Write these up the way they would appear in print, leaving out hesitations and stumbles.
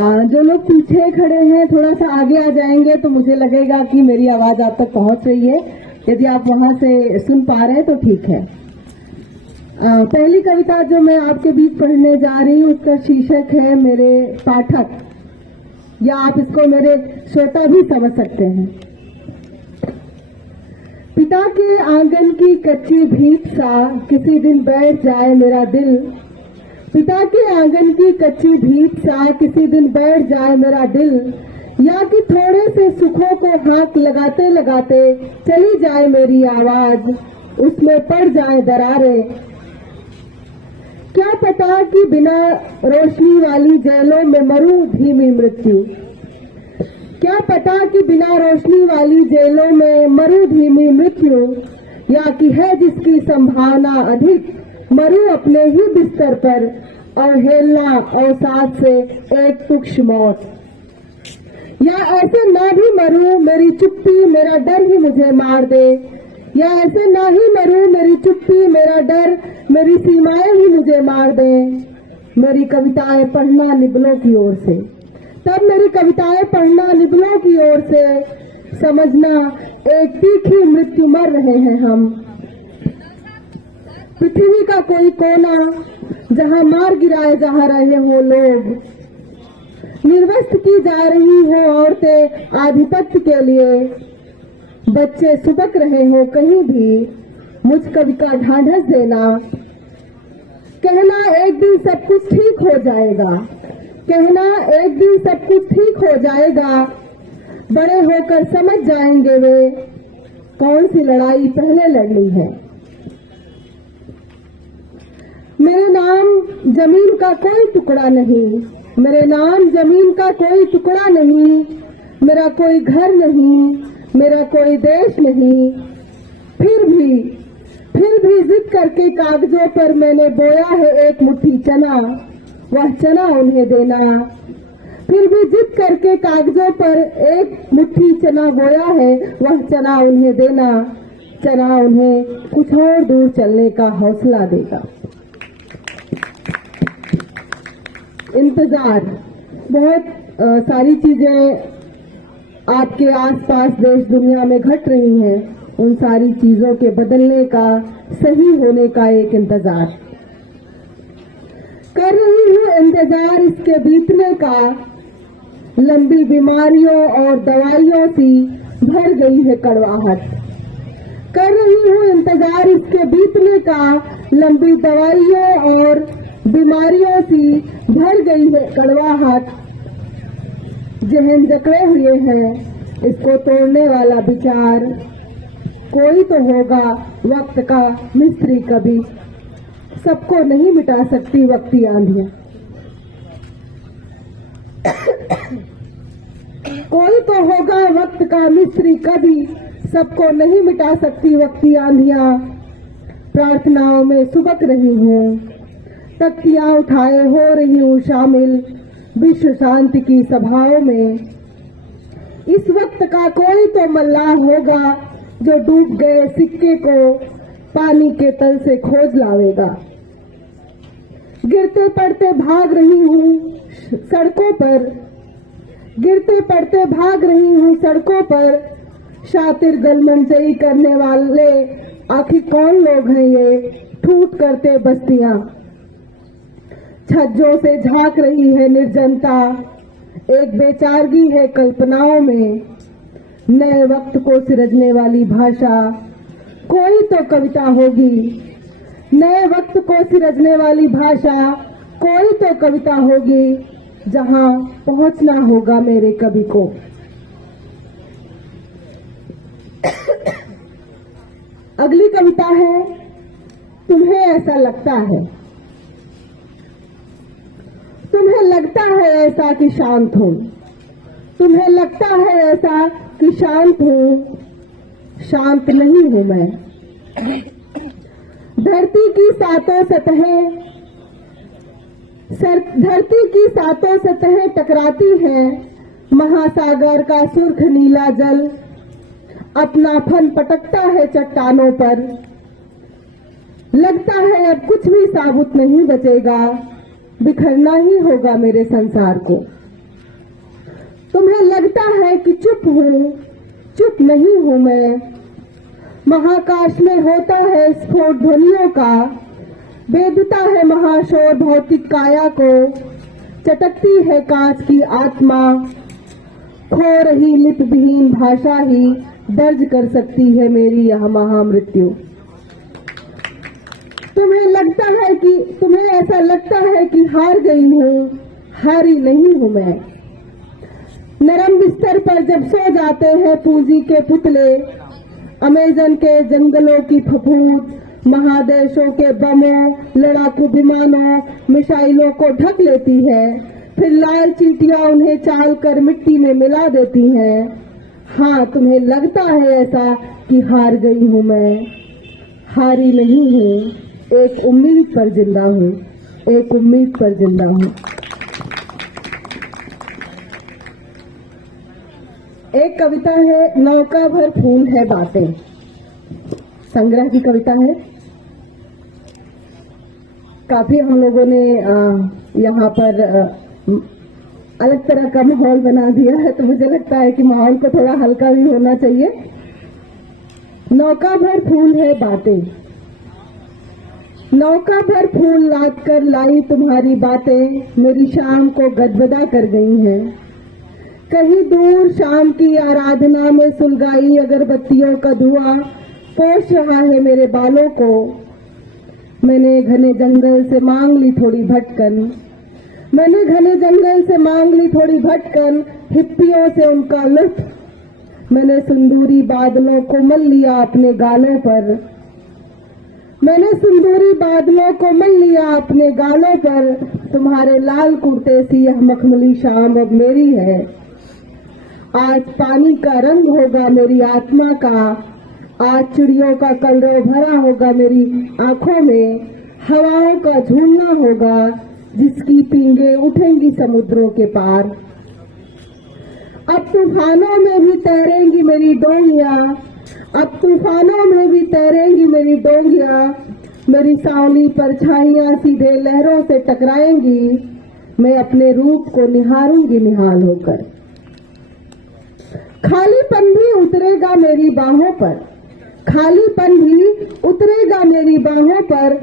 जो लोग पीछे खड़े हैं थोड़ा सा आगे आ जाएंगे तो मुझे लगेगा कि मेरी आवाज आप तक पहुंच रही है। यदि आप वहां से सुन पा रहे हैं तो ठीक है। पहली कविता जो मैं आपके बीच पढ़ने जा रही हूँ उसका शीर्षक है मेरे पाठक, या आप इसको मेरे श्रोता भी समझ सकते हैं। पिता के आंगन की कच्ची भीत सा किसी दिन बैठ जाए मेरा दिल, पिता के आंगन की कच्ची भीत सा किसी दिन बैठ जाए मेरा दिल, या कि थोड़े से सुखों को हाथ लगाते लगाते चली जाए मेरी आवाज, उसमें पड़ जाए दरारें। क्या पता कि बिना रोशनी वाली जेलों में मरूं धीमी मृत्यु, क्या पता कि बिना रोशनी वाली जेलों में मरूं धीमी मृत्यु, या कि है जिसकी संभावना अधिक मरूं अपने ही बिस्तर पर और हेलना अवसाद से एक तुक्ष मौत, या ऐसे ना भी मरूं मेरी चुप्पी मेरा डर ही मुझे मार दे, या ऐसे ना ही मरूं मेरी चुप्पी मेरा डर मेरी सीमाएं ही मुझे मार दे। मेरी कविताएं पढ़ना निबलों की ओर से, तब मेरी कविताएं पढ़ना निबलों की ओर से, समझना एक तीखी मृत्यु मर रहे हैं हम। पृथ्वी का कोई कोना जहां मार गिराए जा रहे हो लोग, निर्वस्त की जा रही हो औरतें आधिपत्य के लिए, बच्चे सुबक रहे हो कहीं भी, मुझ कवि का ढांढस देना, कहना एक दिन सब कुछ ठीक हो जाएगा, कहना एक दिन सब कुछ ठीक हो जाएगा, बड़े होकर समझ जाएंगे वे कौन सी लड़ाई पहले लड़नी है। मेरे नाम जमीन का कोई टुकड़ा नहीं, मेरे नाम जमीन का कोई टुकड़ा नहीं, मेरा कोई घर नहीं, मेरा कोई देश नहीं, फिर भी जिद करके कागजों पर मैंने बोया है एक मुट्ठी चना, वह चना उन्हें देना। फिर भी जिद करके कागजों पर एक मुट्ठी चना बोया है, वह चना उन्हें देना, चना उन्हें कुछ और दूर चलने का हौसला देगा। इंतजार, बहुत सारी चीजें आपके आसपास देश दुनिया में घट रही हैं, उन सारी चीजों के बदलने का, सही होने का एक इंतजार कर रही हूँ। इंतजार इसके बीतने का, लंबी बीमारियों और दवाइयों से भर गई है कड़वाहट, कर रही हूँ इंतजार इसके बीतने का, लंबी दवाइयों और बीमारियों से भर गई है कड़वाहट। जहन जकड़े हुए हैं इसको तोड़ने वाला विचार, कोई तो होगा वक्त का मिस्त्री कभी, सबको नहीं मिटा सकती वक्ती आंधियां। कोई तो होगा वक्त का मिस्त्री कभी, सबको नहीं मिटा सकती वक्ती आंधियां। प्रार्थनाओं में सुबक रही हूँ, तख्तियां उठाए हो रही हूँ शामिल विश्व शांति की सभाओं में। इस वक्त का कोई तो मल्लाह होगा जो डूब गए सिक्के को पानी के तल से खोज लावेगा। गिरते पड़ते भाग रही हूँ सड़कों पर, गिरते पड़ते भाग रही हूँ सड़कों पर, शातिर गलमंजई करने वाले आखिर कौन लोग हैं ये, ठूठ करते बस्तियां। छज्जों से झांक रही है निर्जनता, एक बेचारगी है कल्पनाओं में। नए वक्त को सिरजने वाली भाषा, कोई तो कविता होगी। नए वक्त को सिरजने वाली भाषा, कोई तो कविता होगी, जहां पहुंचना होगा मेरे कवि को। अगली कविता है, तुम्हें ऐसा लगता है, तुम्हें लगता है ऐसा कि शांत हूं, तुम्हें लगता है ऐसा कि शांत हूं, शांत नहीं हूं मैं। धरती की सातों सतहें, धरती की सातों सतहें टकराती हैं, महासागर का सुर्ख नीला जल अपना फन पटकता है चट्टानों पर। लगता है अब कुछ भी साबुत नहीं बचेगा, बिखरना ही होगा मेरे संसार को। तुम्हें लगता है कि चुप हूँ, चुप नहीं हूँ मैं। महाकाश में होता है स्फोट ध्वनियों का, बेधता है महाशोर भौतिक काया को, चटकती है कांच की आत्मा, खो रही लिपविहीन भाषा ही दर्ज कर सकती है मेरी यह महामृत्यु। तुम्हें ऐसा लगता है कि हार गई हूँ, हारी नहीं हूँ मैं। नरम बिस्तर पर जब सो जाते हैं पूंजी के पुतले, अमेजन के जंगलों की फफूंद महादेशों के बमों, लड़ाकू विमानों, मिसाइलों को ढक लेती है, फिर लाल चींटियां उन्हें चाल कर मिट्टी में मिला देती हैं। हाँ, तुम्हें लगता है ऐसा कि हार गई हूँ मैं, हारी नहीं हूँ, एक उम्मीद पर जिंदा हूँ, एक उम्मीद पर जिंदा हूँ। एक कविता है, नौका भर फूल है बातें, संग्रह की कविता है। काफी हम लोगों ने यहाँ पर अलग तरह का माहौल बना दिया है, तो मुझे लगता है कि माहौल को थोड़ा हल्का भी होना चाहिए। नौका भर फूल है बातें, नौका भर फूल लाद कर लाई तुम्हारी बातें, मेरी शाम को गदगदा कर गई हैं। कहीं दूर शाम की आराधना में सुलगाई अगरबत्तियों का धुआं पोंछ रहा है मेरे बालों को। मैंने घने जंगल से मांग ली थोड़ी भटकन, मैंने घने जंगल से मांग ली थोड़ी भटकन, हिप्पियों से उनका लुत्फ। मैंने सिंदूरी बादलों को मल लिया अपने गालों पर, मैंने सिंदूरी बादलों को मल लिया अपने गालों पर। तुम्हारे लाल कुर्ते सी यह मखमली शाम अब मेरी है। आज पानी का रंग होगा मेरी आत्मा का, आज चिड़ियों का कलरव भरा होगा मेरी आंखों में, हवाओं का झूलना होगा जिसकी पींगे उठेंगी समुद्रों के पार। अब तूफानों में भी तैरेंगी मेरी डोंगियां, अब तूफानों में भी तैरेंगी मेरी डोंगियां, मेरी सांवली परछाइयां सीधे लहरों से टकराएंगी, मैं अपने रूप को निहारूंगी निहाल होकर। खालीपन भी उतरेगा मेरी बाहों पर, खालीपन भी उतरेगा मेरी बाहों पर,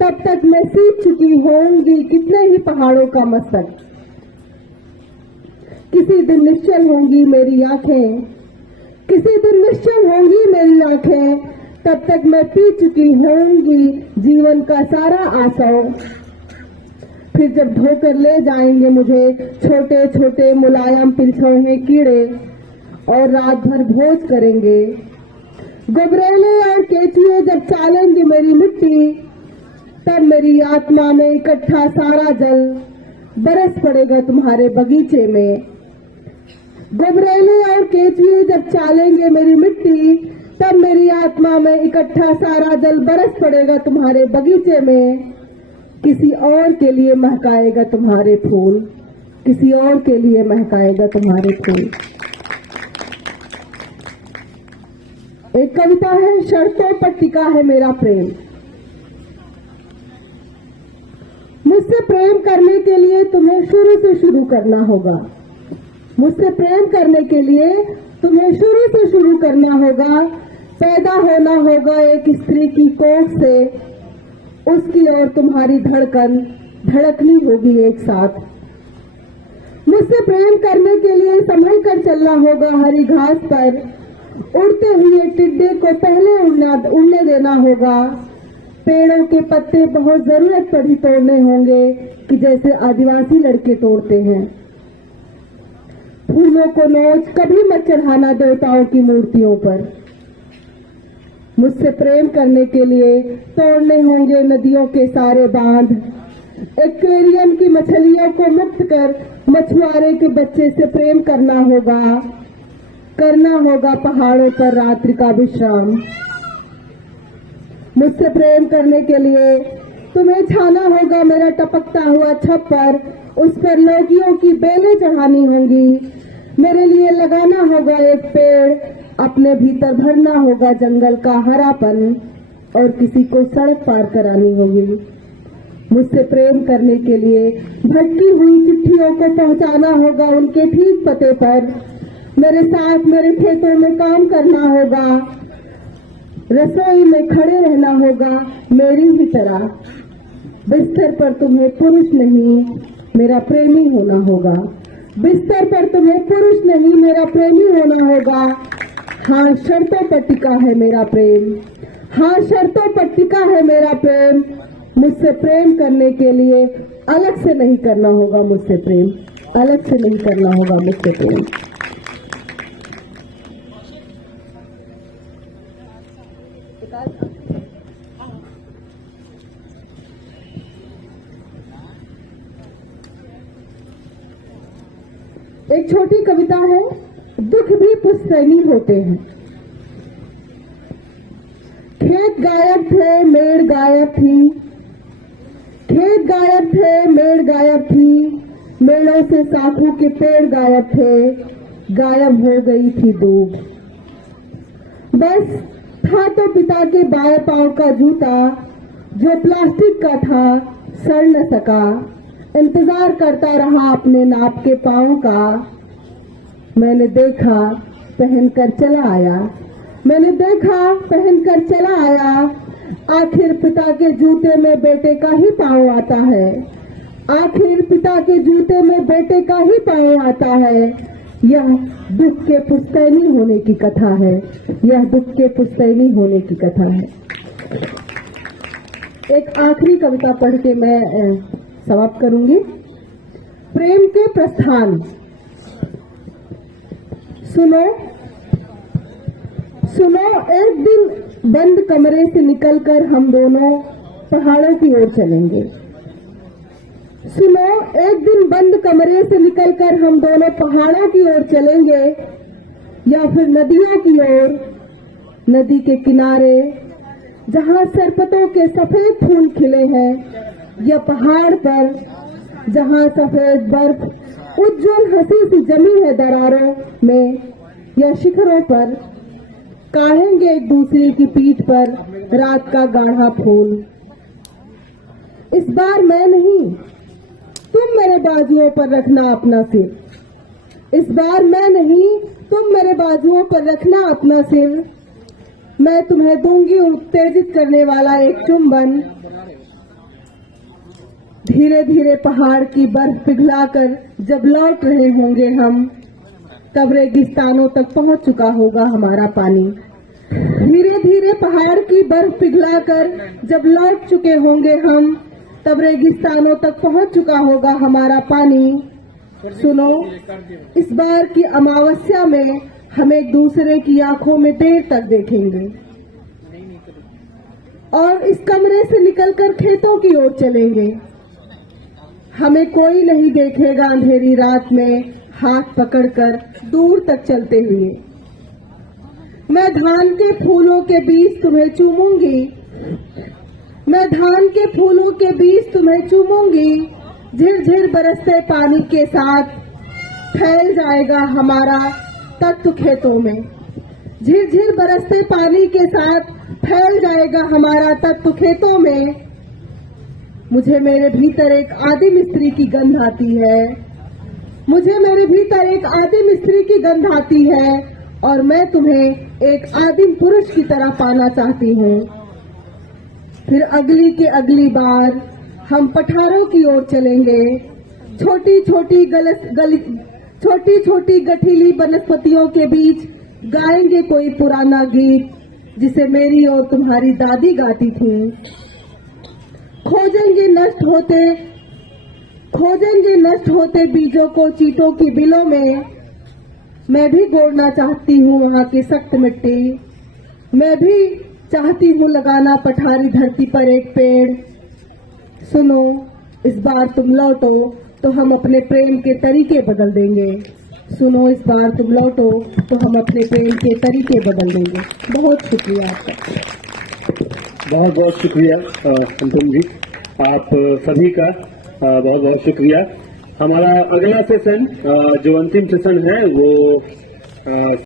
तब तक मैं सीख चुकी होंगी कितने ही पहाड़ों का मस्तक। किसी दिन निश्चल होंगी मेरी आंखें, किसी दिन निश्चल होंगी मेरी आंखें, तब तक मैं पी चुकी होंगी जीवन का सारा आसव। फिर जब धोकर ले जाएंगे मुझे छोटे छोटे मुलायम पिलछौए कीड़े और रात भर भोज करेंगे, गुबरेले और केचुए जब चालेंगे मेरी मिट्टी, तब मेरी आत्मा में इकट्ठा सारा जल बरस पड़ेगा तुम्हारे बगीचे में। गुबरेले और केचुए जब चालेंगे मेरी मिट्टी, तब मेरी आत्मा में इकट्ठा सारा जल बरस पड़ेगा तुम्हारे बगीचे में। किसी और के लिए महकाएगा तुम्हारे फूल, किसी और के लिए महकाएगा तुम्हारे फूल। एक कविता है, शर्तों पर टिका है मेरा प्रेम। मुझसे प्रेम करने के लिए तुम्हें शुरू से शुरू करना होगा, मुझसे प्रेम करने के लिए तुम्हें शुरू से शुरू करना होगा। पैदा होना होगा एक स्त्री की कोख से, उसकी और तुम्हारी धड़कन धड़कनी होगी एक साथ। मुझसे प्रेम करने के लिए संभल कर चलना होगा हरी घास पर, उड़ते हुए टिड्डे को पहले उड़ने देना होगा। पेड़ों के पत्ते बहुत जरूरत पड़ी तोड़ने होंगे कि जैसे आदिवासी लड़के तोड़ते हैं। फूलों को नोच कभी मत चढ़ाना देवताओं की मूर्तियों पर। मुझसे प्रेम करने के लिए तोड़ने होंगे नदियों के सारे बांध, एक्वेरियम की मछलियों को मुक्त कर मछुआरे के बच्चे से प्रेम करना होगा पहाड़ों पर रात्रि का विश्राम। मुझसे प्रेम करने के लिए तुम्हें छाना होगा मेरा टपकता हुआ छप्पर, उस पर लौकियों की बेलें चढ़ानी होंगी। मेरे लिए लगाना होगा एक पेड़, अपने भीतर भरना होगा जंगल का हरापन, और किसी को सड़क पार करानी होगी। मुझसे प्रेम करने के लिए भटकी हुई चिट्ठियों को पहुंचाना होगा उनके ठीक पते पर। मेरे साथ मेरे खेतों में काम करना होगा, रसोई में खड़े रहना होगा मेरी ही तरह। बिस्तर पर तुम्हें पुरुष नहीं मेरा प्रेमी होना होगा, बिस्तर पर तुम्हें पुरुष नहीं मेरा प्रेमी होना होगा। हाँ, शर्तों पर टिका है मेरा प्रेम, हाँ शर्तों पर टिका है मेरा प्रेम। मुझसे प्रेम करने के लिए अलग से नहीं करना होगा मुझसे प्रेम, अलग से नहीं करना होगा मुझसे प्रेम। एक छोटी कविता है, दुख भी पुश्तैनी होते हैं। खेत गायब थे मेड़ गायब थी, खेत गायब थे मेड़ गायब थी, मेड़ों से साखों के पेड़ गायब थे, गायब हो गई थी दूब। बस था तो पिता के बाएं पांव का जूता, जो प्लास्टिक का था सड़ न सका। इंतजार करता रहा अपने नाप के पांव का। मैंने देखा पहनकर चला आया, मैंने देखा पहनकर चला आया। आखिर पिता के जूते में बेटे का ही पांव आता है, आखिर पिता के जूते में बेटे का ही पांव आता है। यह दुख के पुश्तैनी होने की कथा है, यह दुख के पुश्तैनी होने की कथा है। एक आखिरी कविता पढ़ के मैं समाप्त करूंगी। प्रेम के प्रस्थान। सुनो सुनो, एक दिन बंद कमरे से निकलकर हम दोनों पहाड़ों की ओर चलेंगे। सुनो, एक दिन बंद कमरे से निकलकर हम दोनों पहाड़ों की ओर चलेंगे, या फिर नदियों की ओर, नदी के किनारे जहां सरपतों के सफेद फूल खिले हैं, या पहाड़ पर जहां सफेद बर्फ उज्जवल हंसी सी जमी है दरारों में, या शिखरों पर काढ़ेंगे एक दूसरे की पीठ पर रात का गाढ़ा फूल। इस बार मैं नहीं, तुम मेरे बाजुओं पर रखना अपना सिर। इस बार मैं नहीं, तुम मेरे बाजुओं पर रखना अपना सिर। मैं तुम्हें दूंगी उत्तेजित करने वाला एक चुंबन। धीरे धीरे पहाड़ की बर्फ पिघलाकर जब लौट रहे होंगे हम, तब रेगिस्तानों तक पहुंच चुका होगा हमारा पानी। धीरे धीरे पहाड़ की बर्फ पिघलाकर जब लौट चुके होंगे हम, तब रेगिस्तानों तक पहुंच चुका होगा हमारा पानी। सुनो, इस बार की अमावस्या में हम एक दूसरे की आंखों में देर तक देखेंगे, और इस कमरे से निकलकर खेतों की ओर चलेंगे। हमें कोई नहीं देखेगा अंधेरी रात में हाथ पकड़कर दूर तक चलते हुए। मैं धान के फूलों के बीच तुम्हें चूमूंगी, मैं धान के फूलों के बीच तुम्हें चूमूंगी। झिरझिर बरसते पानी के साथ फैल जाएगा हमारा तत्व खेतों में। झिरझिर बरसते पानी के साथ फैल जाएगा हमारा तत्व खेतों में। मुझे मेरे भीतर एक आदिम स्त्री की गंध आती है, मुझे मेरे भीतर एक आदिम स्त्री की गंध आती है, और मैं तुम्हें एक आदिम पुरुष की तरह पाना चाहती हूँ। फिर अगली के अगली बार हम पठारों की ओर चलेंगे। छोटी छोटी गठीली वनस्पतियों के बीच गाएंगे कोई पुराना गीत, जिसे मेरी और तुम्हारी दादी गाती थी। खोजेंगे नष्ट होते बीजों को चींटों की बिलों में। मैं भी गोड़ना चाहती हूँ वहाँ की सख्त मिट्टी, मैं भी चाहती हूँ लगाना पठारी धरती पर एक पेड़। सुनो, इस बार तुम लौटो तो हम अपने प्रेम के तरीके बदल देंगे। सुनो, इस बार तुम लौटो तो हम अपने प्रेम के तरीके बदल देंगे। बहुत शुक्रिया आपका। बहुत बहुत शुक्रिया अंतुम जी, आप सभी का बहुत बहुत शुक्रिया। हमारा अगला सेशन जो अंतिम सेशन है वो